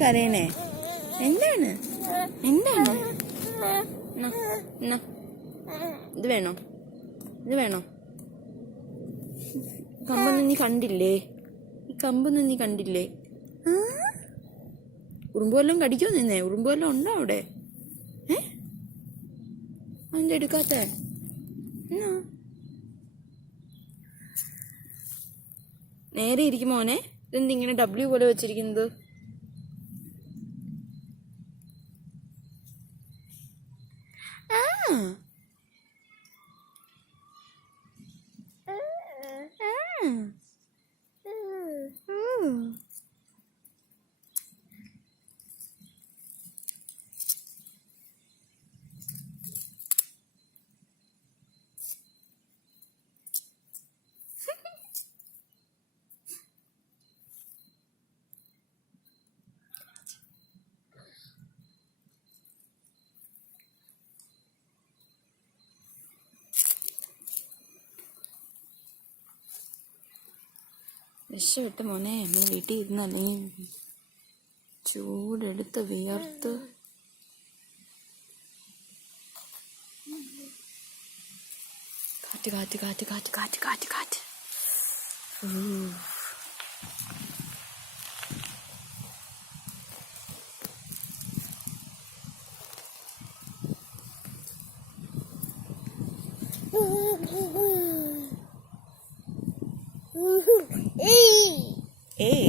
കരയണേ? എന്താണ് എന്താണ്? ഇത് വേണോ? ഇത് വേണോ? കമ്പൊന്നും നീ കണ്ടില്ലേ? ഈ കമ്പൊന്നും നീ കണ്ടില്ലേ? ഉറുമ്പുവെല്ലാം കടിക്കോ നിന്നേ? ഉറുമ്പുവെല്ലാം ഉണ്ടോ അവിടെ? അതെന്താ എടുക്കാത്ത? നേരെ ഇരിക്കും മോനെ. ഇതെന്ത് ഇങ്ങനെ W പോലെ വെച്ചിരിക്കുന്നത്? രക്ഷപ്പെട്ട് മോനെ. നമ്മൾ വീട്ടിൽ ഇരുന്ന് അല്ലെങ്കിൽ ചൂടെടുത്ത് വിയർത്ത് കാറ്റ് കാറ്റ് കാറ്റ് കാറ്റ് കാറ്റ് കാറ്റ് കാറ്റ്. ഏയ്